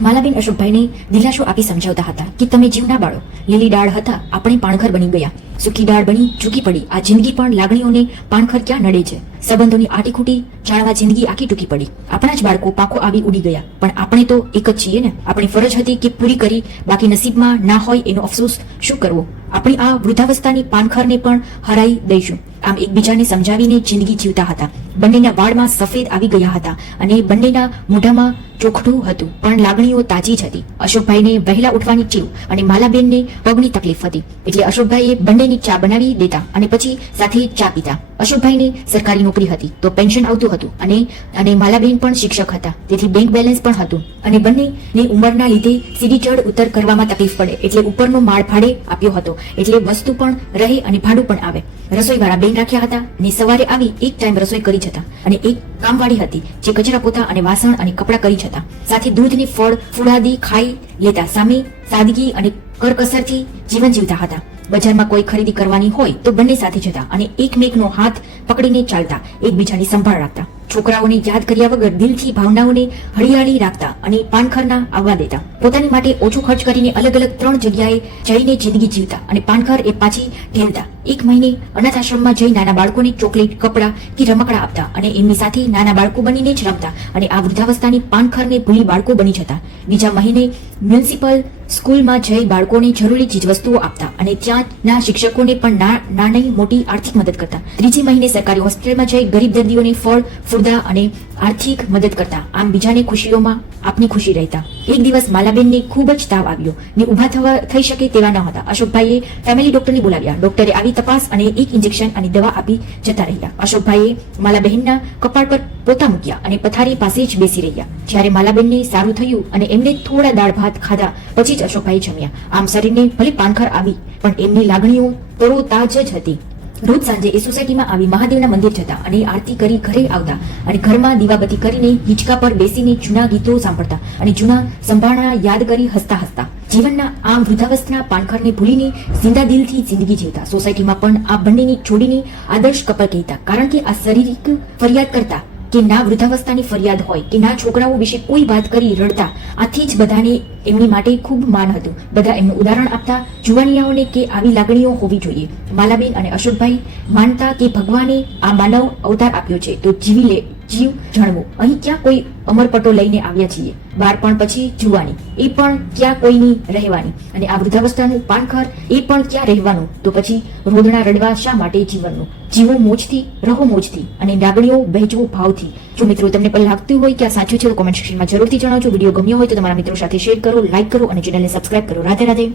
માલાબેન અશોકભાઈને દિલાસો આપી સમજાવતા હતા કે તમે જીવના બાળો. લીલી ડાળ હતા, આપણે પાણખર બની ગયા. સુકી ડાળ બની ચૂકી પડી. આ જિંદગી પણ લાગણીઓને પાણખર ક્યાં નડે છે? સંબંધોની આટીખૂટી જાણવા જિંદગી આખી ટૂંકી પડી. આપણા જ બાળકો પાકો આવી ઉડી ગયા. પણ આપણે તો એક જ છીએ ને. આપણી ફરજ હતી કે પૂરી કરી, બાકી નસીબમાં ના હોય એનો અફસોસ શું કરવો? આપણી આ વૃદ્ધાવસ્થાની પાનખરને પણ હરાઈ દઈશું. આમ એકબીજાને સમજાવીને જિંદગી જીવતા હતા. બંનેના વાળમાં સફેદ આવી ગયા હતા અને બંનેના મોઢામાં ચોખઠું હતું, પણ લાગણીઓ તાજી જ હતી. અશોકભાઈને વહેલા ઉઠવાની ટેવ અને માલાબેનને પગની તકલીફ હતી. એટલે અશોકભાઈએ બંનેની ચા બનાવી દેતા અને પછી સાથે ચા પીતા. અશોકભાઈને સરકારી નોકરી હતી, તો પેન્શન આવતું હતું અને અને માલાબેન પણ શિક્ષક હતા. તેથી બેંક બેલેન્સ પણ હતું. અને બંનેની ઉંમરના લીધે સીડી ચડ ઉતર કરવામાં તકલીફ પડે, એટલે ઉપરનો માળ ભાડે આપ્યો હતો. એટલે વસ્તુ પણ રહે અને ભાડું પણ આવે. રસોઈવાળા બેન રાખ્યા હતા અને સવારે આવી એક ટાઈમ રસોઈ કરી જતા અને એક કામવાળી હતી, જે કચરા પોતા અને વાસણ અને કપડાં કરી જતા સાથે દૂધની ફળ, ફૂલાદી ખાઈ લેતા સામે, સાદગી અને કરકસરથી જીવન જીવતા હતા. બજારમાં કોઈ ખરીદી કરવાની હોય તો બંને સાથે જતા અને એકમેકનો હાથ પકડીને ચાલતા, એકબીજાની સંભાળ રાખતા. છોકરાઓને યાદ કર્યા વગર દિલથી ભાવનાઓને હરિયાળી રાખતા અને પાનખરના આવવા દેતા. પોતાની માટે ઓછો ખર્ચ કરીને અલગ અલગ ત્રણ જગ્યાએ જઈને જિંદગી જીવતા અને પાનખર એ પાછી ઢેલતા. એક મહિને અનાથ આશ્રમમાં જઈ નાના બાળકોને ચોકલેટ, કપડાં કે રમકડા આપતા અને એમની સાથે નાના બાળકો બનીને જ રમતા અને આ વૃદ્ધાવસ્થાની પાનખરને ભૂલી બાળકો બની જતા. બીજા મહિને મ્યુનિસિપલ સ્કૂલમાં જઈ બાળકોને જરૂરી ચીજવસ્તુઓ આપતા અને ત્યાંના શિક્ષકોને પણ નાની મોટી આર્થિક મદદ કરતા. ત્રીજી મહિને સરકારી હોસ્પિટલમાં જઈ ગરીબ દર્દીઓને ફળ, ફૂરદા અને આર્થિક મદદ કરતા. આમ બીજાને ખુશીઓમાં આપની ખુશી રહેતા. એક દિવસ માલાબેનને ખૂબ જ તાવ આવ્યો. ને ઊભા થવા થઈ શકે તેવા ન હતા. અશોકભાઈએ ફેમિલી ડોક્ટરને બોલાવ્યા. ડોક્ટરે આવી તપાસ અને એક ઇન્જેક્શન અને દવા આપી જતા રહ્યા. અશોકભાઈએ માલાબહેનના કપાળ પર પોતા મૂક્યા અને પથારી પાસે જ બેસી રહ્યા. જ્યારે માલાબેનને સારું થયું અને એમને થોડા દાળ ભાત ખાધા, પછી જ અશોકભાઈ જમ્યા. આમ શરીરને ભલે પાનખર આવી, પણ એમની લાગણીઓ તરો તાજ જ હતી. રોજ સાંજે એ સોસાયટીમાં આવી મહાદેવના મંદિર જતા અને આરતી કરી ઘરે આવતા અને ઘરમાં દીવાબત્તી કરીને હિંચકા પર બેસીને જૂના ગીતો સાંભળતા અને જૂના સંભાળણા યાદ કરી હસતા હસતા જીવનના આ વૃદ્ધાવસ્થાના પાનખરને ભૂલીને સીધા દિલથી જિંદગી જીવતા. સોસાયટીમાં પણ આ બંનેની છોડીને આદર્શ કપલ કહેતા. કારણ કે આ શારીરિક ફરિયાદ કરતા કે ના વૃદ્ધાવસ્થાની ફરિયાદ હોય કે ના છોકરાઓ વિશે કોઈ વાત કરી રડતા, આથી જ બધાને એમની માટે ખૂબ માન હતું. બધા એમનું ઉદાહરણ આપતા જુવાનિયાઓને કે આવી લાગણીઓ હોવી જોઈએ. માલાબેન અને અશોકભાઈ માનતા કે ભગવાને આ માનવ અવતાર આપ્યો છે. તો જીવી લે. જીવ જણવો. અહીં ક્યાં કોઈ અમરપટો લઈને આવ્યા છીએ. બાળપણ પછી જુવાની. એ પણ ક્યાં કોઈની રહેવાની. અને આ વૃદ્ધાવસ્થાનું પાનખર એ પણ ક્યાં રહેવાનું? તો પછી રોદણા રડવા શા માટે જીવનનું જીવો મોજથી, રહો મોજથી અને લાગણીઓ વહેંચવો ભાવથી. જો મિત્રો તમને પણ લાગતું હોય કે આ સાચું છે તો કોમેન્ટ સેક્શનમાં જરૂરથી જણાવજો. વીડિયો ગમ્યો હોય તો તમારા મિત્રો સાથે શેર કરો લાઈક કરો અને ચેનલને સબસ્ક્રાઇબ કરો. રાધે રાધે.